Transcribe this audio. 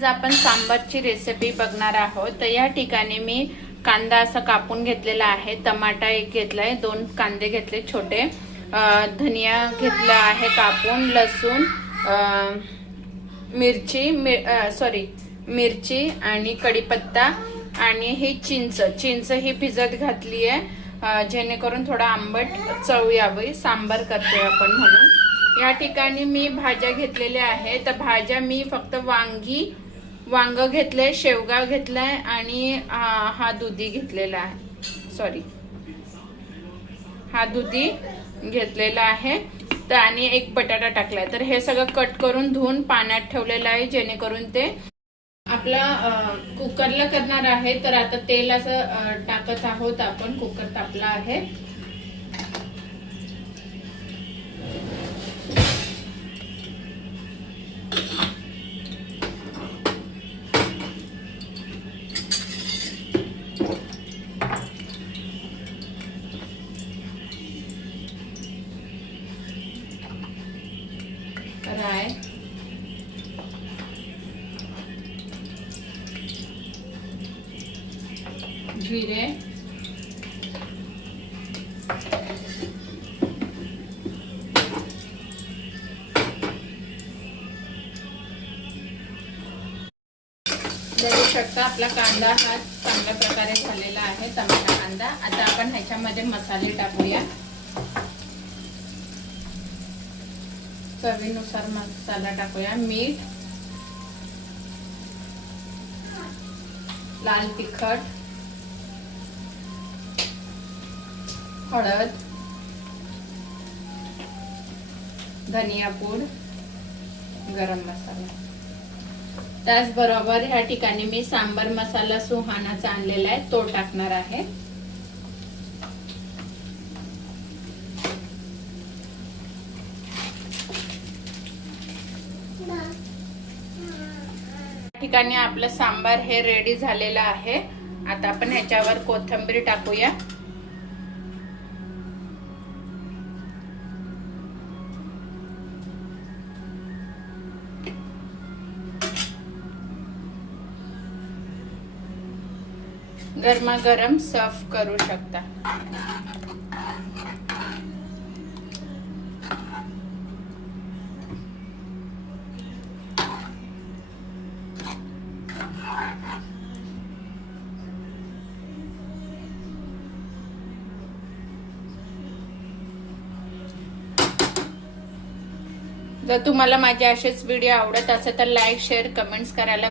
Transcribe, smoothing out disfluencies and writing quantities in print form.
आज आपण सांबारची रेसिपी बघणार आहोत। तर या ठिकाणी मी कांदा असा कापून घेतलेला आहे, टमाटा एक घेतलाय, 2 कांदे घेतले छोटे, धनिया घेतला आहे कापून, लसूण, मिरची आणि कढीपत्ता आणि ही चिंच ही भिजत घातली आहे, जेणेकरून थोडा आंबट चव यावी, सांबार करतोय आपण म्हणून। या ठिकाणी मी भाज्या घेतलेल्या आहेत। तर भाज्या मी फक्त वांग घेतले, शेवगा घेतलाय आणि हा दुधी घेतलेला आहे, हा दुधी घेतलेला आहे। तर आणि एक बटाटा टाकलाय। तर हे सगळं कट करून धुवून पाण्यात ठेवलेलं आहे, जेणेकरून ते आपला कुकरला करणार आहे। तर आता तेल असं टाकत आहोत आपण, कुकर तापला आहे। राय, जिरे, बघू शकता आपला कांदा हा चांगल्या प्रकारे झालेला आहे, टमाटा कांदा। आता आपण ह्याच्यामध्ये मसाले टाकूया। चवीनुसार मसाला टाकूया, मीठ, लाल तिखट, हळद, धनिया पूड, गरम मसाला। त्याचबरोबर ह्या ठिकाणी मी सांबार मसाला सुहानाचा आणलेला आहे, तो टाकणार आहे। ठिकाणी आपलं सांबार हे रेडी झालेलं आहे। आता आपण ह्याच्यावर कोथिंबीर टाकूया। गरमागरम सर्व करू शकता। जर तुम्हाला माझे असेच व्हिडिओ आवडत असेल तर लाईक, शेअर, कमेंट्स करायला